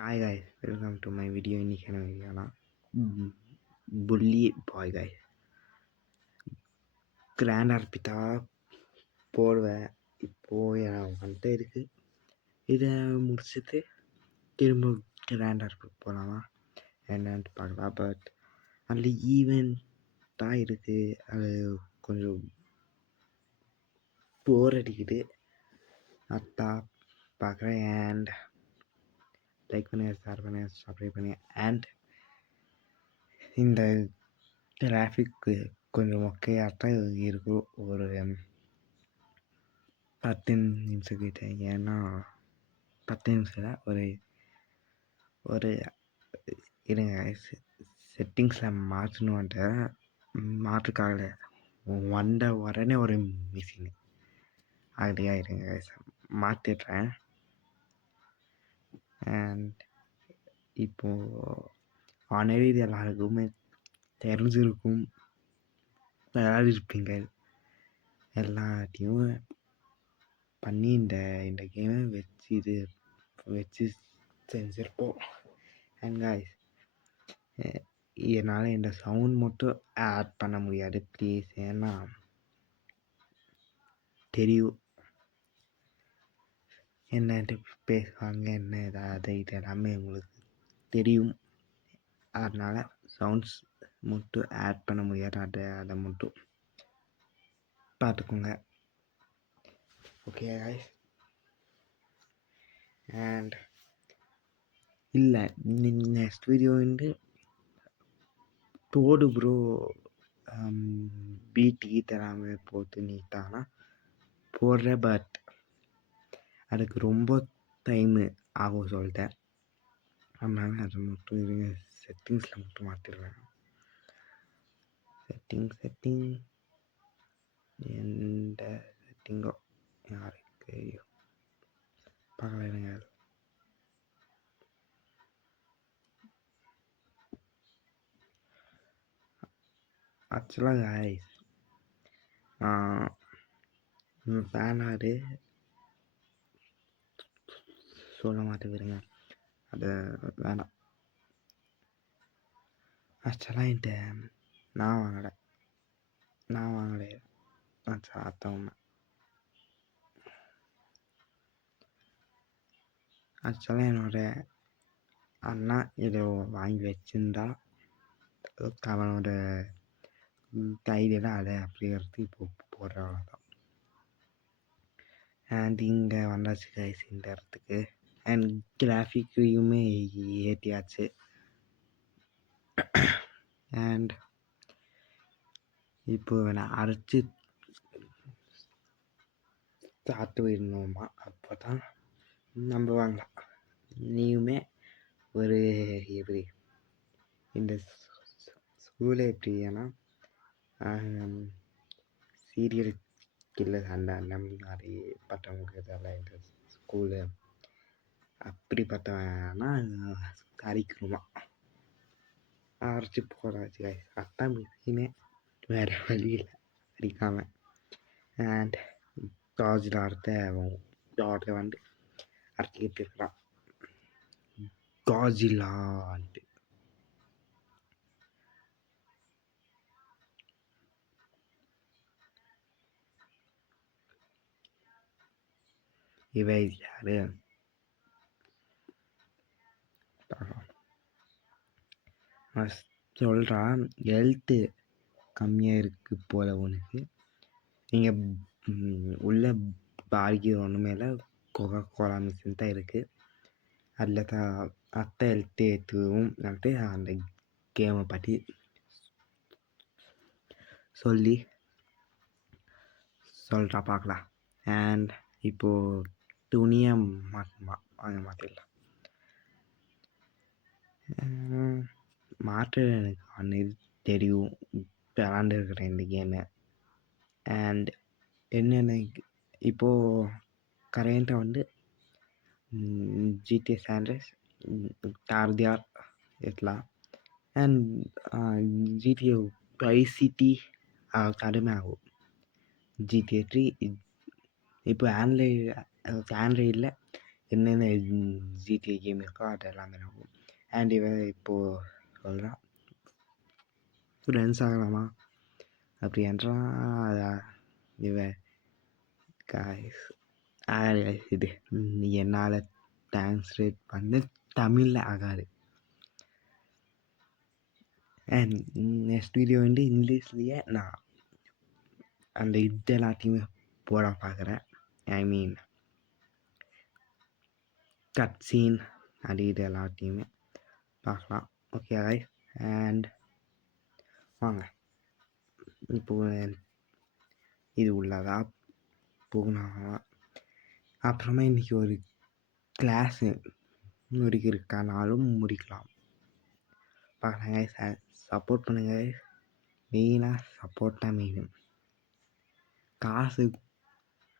Hi guys, welcome to my video. இன்றைக்கான வீடியோனா புல்லி bye guys. Grand ஆர்பிட்டா போடுவேன். இப்போது எனக்கு வந்துட்டு இருக்குது. இதை முடிச்சுட்டு திரும்ப கிராண்ட் ஆர்பிட் போகலாமா என்னன்ட்டு பார்க்கலாம். பட் அதில் ஈவெண்ட்டாக இருக்குது, அது கொஞ்சம் போர் அடிக்குது. அதான் பார்க்குறேன். அண்ட் லைக் பண்ணி, ஷேர் பண்ணி, சப்ஸ்கிரைப் பண்ணி. அண்ட் இந்த டிராஃபிக்கு கொஞ்சம் மொக்கையாகத்தான் இருக்கும் ஒரு 10 நிமிஷக்கிட்ட. ஏன்னா 10 நிமிஷத்தில் ஒரு இருங்க செட்டிங்ஸில் மாற்றணுன்ட்டு மாற்றுக்காகல வந்த உடனே ஒரு மிஷின் அப்படியா. இருங்க மாற்றிடுறேன். அண்ட் இப்போது ஆனவே இது எல்லாருக்குமே தெரிஞ்சிருக்கும், விளையாடிருப்பீங்க. எல்லாத்தையும் பண்ணி இந்த கேமை வச்சு செஞ்சுருப்போம். அண்ட் காய்ஸ், என்னால் இந்த சவுண்ட் மட்டும் ஆட் பண்ண முடியாது ப்ளீஸ். ஏன்னா தெரியும் என்னட்டு பேசுவாங்க, என்ன ஏதாவது இது எல்லாமே உங்களுக்கு தெரியும். அதனால் சவுண்ட்ஸ் மட்டும் ஆட் பண்ண முடியாது. அதை மட்டும் பார்த்துக்கோங்க. Okay guys. அண்ட் இல்லை, நெக்ஸ்ட் வீடியோ வந்து போடு ப்ரோ. பீட்டு தராமல் போட்டு நீட்டானா போடுறேன். பட் அதுக்கு ரொம்ப டைமு ஆகும் சொல்லிட்டேன். அதனால அதை மட்டும் இருங்க, செட்டிங்ஸில் மட்டும் மாற்றிடுவேன். செட்டிங் எந்த செட்டிங்கோ யாருக்கு பார்க்கலைங்க. ஆக்சுவலாக காய்ஸ், பேனாரு சொல்ல மாட்டேங்கிறேங்க, அது வேணாம். ஆக்சுவலாக என்கிட்ட நான் வாங்கலை. அதான் உண்மை. ஆக்சுவலாக என்னோட அண்ணா இதை வாங்கி வச்சுருந்தா அவனோட கையில் அதை அப்படி எடுத்து இப்போ போடுற அவ்வளோதான். அண்ட் இங்கே வந்தாச்சு கைஸ் இந்த இடத்துக்கு. அண்ட் கிராஃபிக்கையுமே ஏற்றியாச்சு. அண்ட் இப்போ நான் அரைச்சி சாப்பிட்டு போயிடணுமா, அப்போ தான் நம்ம வாங்கலாம். நீயுமே ஒரு எப்படி இந்த ஸ்கூலு எப்படி ஏன்னா சீரியல் கில்லர் அந்த மாதிரி பட்டவங்களுக்கு இதெல்லாம் இந்த ஸ்கூலு அப்படிப்பட்டவனா அரிக்கணுமா, அரைச்சி போடாச்சு காய்ஸ். அதான் மிஷினே, வேறு வழியில் அடிக்காமல். அண்ட் ஜார்ஜில் அடுத்த வந்து அரைச்சிக்கிட்டு இருக்கிறான் காஜிலான்ட்டு. இவை யாரு சொல்கிறான், ஹெல்த்து கம்மியாக இருக்குது போல் உனக்கு. நீங்கள் உள்ள பார்கி ஒன்றுமே இல்லை, கோலா மிஷின் தான் இருக்குது. அதில் தான் அத்தை ஹெல்த்து ஏற்றுவும் வந்துட்டு அந்த கேமை பற்றி சொல்கிறா பார்க்கலாம். அண்ட் இப்போது துணியை மாற்றிடலாம். மாற்ற எனக்கு அன்னைக்கு தெரியும், விளாண்டுருக்கிறேன் இந்த கேமை. அண்ட் என்னென்ன இப்போது கரண்ட்டாக வந்து GTA சாண்ட்ரஸ், டார்தியார் இருக்கலாம். அண்ட் GTA வைஸ் சிட்டி கடுமை ஆகும். GTA 3 இப்போ ஆண்ட்ராய்டில் என்னென்ன ஜிடிஏ கேம் இருக்கோ அது எல்லாமே இருக்கும். அண்ட் இவன் இப்போது சொல்கிறான் ஃப்ரெண்ட்ஸ் ஆகலாமா அப்படி என்றால் இவன் காய்ஸ் இது என்னால் டிரான்ஸ்லேட் பண்ண தமிழில் ஆகாது. அண்ட் நெக்ஸ்ட் வீடியோ வந்து இங்கிலீஷ்லேயே நான் அந்த இது எல்லாத்தையுமே போட பார்க்குறேன். ஐ மீன் கட் சீன் அது இது எல்லாத்தையுமே பார்க்கலாம். ஓகே guys, அண்ட் வாங்க இப்போ இது உள்ளதா போகணும். அப்புறமா இன்றைக்கி ஒரு கிளாஸு முடிக்கிறதுக்கானாலும் முடிக்கலாம். பார்க்கலாம் guys, சப்போர்ட் பண்ணுங்க. மெயினாக சப்போர்ட் தான் மெயின். காசு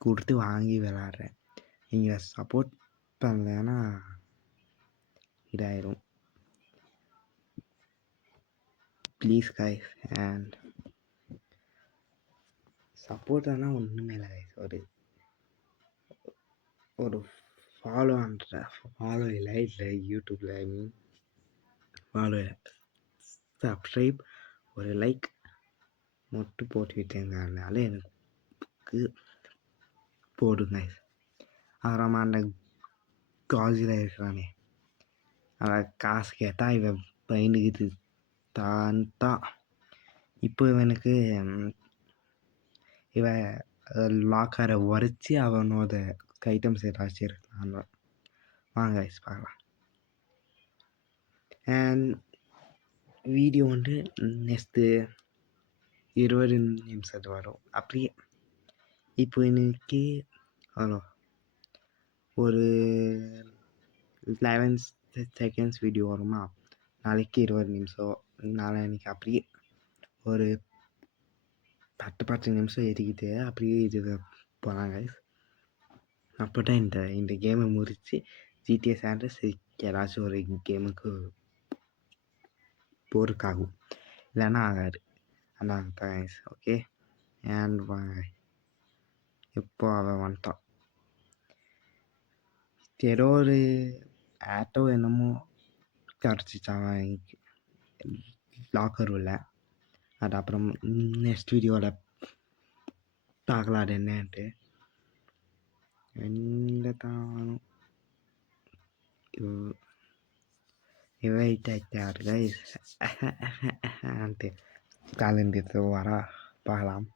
கொடுத்து வாங்கி விளாட்றேன். நீங்கள் சப்போர்ட் பண்ணலைன்னா இதாயிரும். ப்ளீஸ் கைஸ், அண்ட் சப்போர்ட் ஆனால் ஒன்றுமே இல்லை கைஸ். ஒரு ஃபாலோ இல்லை யூடியூப்பில். ஐ மீன் ஃபாலோ சப்ஸ்கிரைப் ஒரு லைக் மட்டும் போட்டு விட்டேங்கனால எனக்கு போடுங்க. அப்புறமா அந்த காலேஜில் இருக்கிறானே அவன் காசு கேட்டால் இவன் பயந்துக்கிட்டு தான் இப்போ இவனுக்கு இவன் லாக்கரை உரைச்சி அவனோட ஐட்டம்ஸ் ஏதாச்சும் இருக்கான். வாங்க பார்க்கலாம். அண்ட் வீடியோ வந்து நெக்ஸ்ட்டு 20 நிமிஷத்து வரும். அப்படியே இப்போ இன்னைக்கு ஒரு 11 செகண்ட்ஸ் வீடியோ வருமா, நாளைக்கு 20 நிமிஷம், நாளைக்கு அப்படியே ஒரு 10 நிமிஷம் ஏற்றிக்கிட்டு அப்படியே இது போகிறாங்க. அப்போ தான் இந்த கேமை முடித்து ஜிடிஏ சாண்டர்ஸ் ஏதாச்சும் ஒரு கேமுக்கு போருக்காகும், இல்லைன்னா ஆகாது. அதான் கைஸ். ஓகே, அண்ட் வாங்க இப்போ அவன் வந்துட்டான். ஏதோ ஒரு ஆட்டோ என்னமோ கிடச்சிச்சான் லாக்கர் உள்ள. அது அப்புறம் நெக்ஸ்ட் வீடியோவில் பார்க்கலாம் அது என்னன்ட்டு. எங்கே தான் இவைட்டாரு கைஸ் అంతే காலண்டித்து வர பார்க்கலாம்.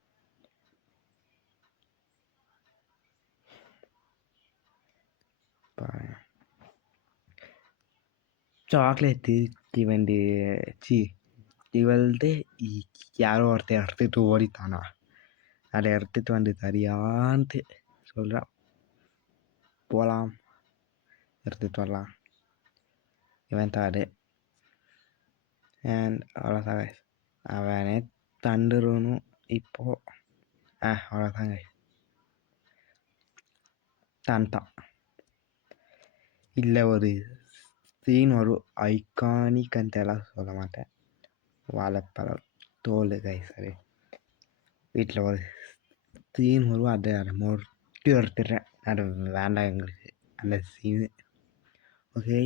சாக்லேட்டு இவள்து யாரோ ஒருத்தர் எடுத்துகிட்டு ஓடித்தானா, அதை எடுத்துகிட்டு வந்து தரியான்ட்டு சொல்கிறான். போகலாம், எடுத்துகிட்டு வரலாம். இவன் தாடு அண்ட் அவ்வளோதாங்க. அவனே தண்டுருணும் இப்போது. அவ்வளோதாங்க, தண்டான். இல்லை ஒரு சீன் வரும், ஐகானிக் எல்லாம் சொல்ல மாட்டேன். வாழைப்பழம் தோல் சரி, வீட்டில் ஒரு சீன் வரும், அதை மட்டும் எடுத்துடுறேன். அது வேண்டாம் எங்களுக்கு அந்த சீனு. ஓகே,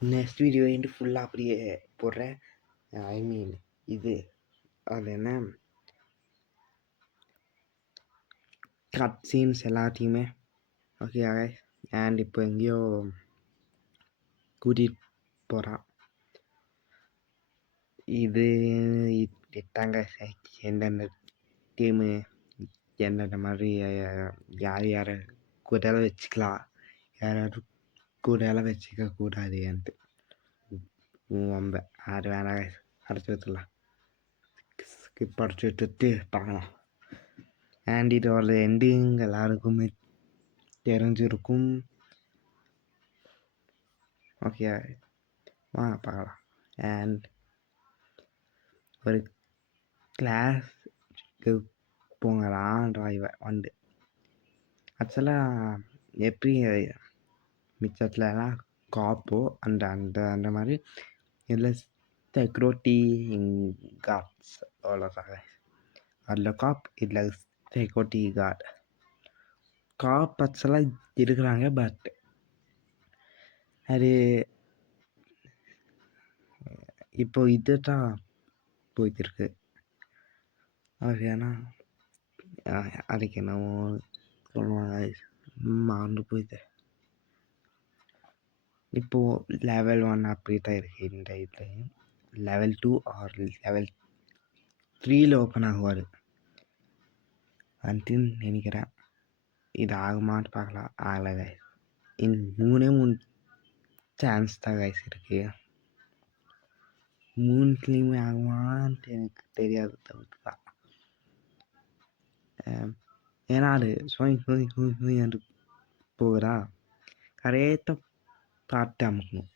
நெக்ஸ்ட் வீடியோ வந்து ஃபுல்லாக அப்படியே போடுறேன். ஐ மீன் இது அது என்ன கட் சீன்ஸ் எல்லாத்தையுமே. ஓகே அண்ட் இப்போ எங்கேயோ கூட்டிகிட்டு போகிறான். இது இட்டாங்க எந்தெந்த டீமு எந்தெந்த மாதிரி யார் யாரை கூடலாம் வச்சுக்கலாம், யாராவது கூடலாம் வச்சுக்க கூடாதுன்ட்டு ரொம்ப அது வேணாம். அடைச்சி வச்சுக்கலாம், ஸ்கிப் அடைச்சி விட்டுட்டு பார்க்கலாம். அண்ட் இதோட எண்டிங் எல்லாருக்குமே தெரிஞ்சிருக்கும். ஓகே வாங்க பார்க்கலாம். அண்ட் ஒரு கிளாஸுக்கு போங்களான் டிரைவர் வந்து ஆக்சுவலாக எப்படி மிச்சத்துலலாம் காப்போ அந்த அந்த அந்த மாதிரி இதில் செக்யூரிட்டி கார்ட்ஸ் அவ்வளோதாங்க. அதில் காப், இதில் செக்யூரிட்டி கார்டு. காப் ஆக்சுவலாக இருக்கிறாங்க, பட் அது இப்போ இதுதான் போயிட்டுருக்கு. ஓகேண்ணா, அதுக்கு என்னவோ சொல்லுவாங்க, மறந்து போயிட்டு. இப்போது லெவல் 1 அப்படி தான் இருக்குது இந்த இதில். லெவல் 2 ஆர் லெவல் 3ல ஓப்பன் ஆகுவார் அப்படின்னு நினைக்கிறேன். இது ஆகுமான்னு பார்க்கலாம். ஆகலை கைஸ். மூணு சான்ஸ் தான் கைஸ் இருக்குது. மூணுத்துலேயுமே ஆகுமான்ட்டு எனக்கு தெரியாது தவிர்த்துதான். ஏன்னா அது சுவாமி போகுதா, கரெக்டாக பார்த்து அமுக்கணும்.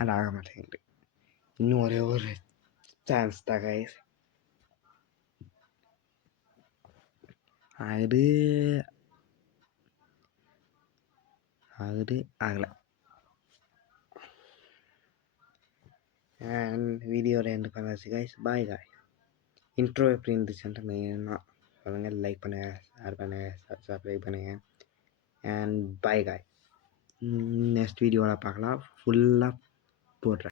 அது ஆக மாட்டேங்குது. இன்னும் ஒரே ஒரு சான்ஸ் தான் கைஸ். அது ஆகலை. அண்ட் வீடியோவில் எண்டு பண்ணாச்சு கைஸ். பாய் காய். இன்ட்ரோ எப்படி இருந்துச்சுன்ட்டு மெயினாக சொல்லுங்கள். லைக் பண்ணுங்கள், ஷேர் பண்ணுங்கள், சப்ஸ்கிரைப் பண்ணுங்கள். அண்ட் பாய் காய். நெக்ஸ்ட் வீடியோவில் பார்க்கலாம். ஃபுல்லாக போடுறேன்.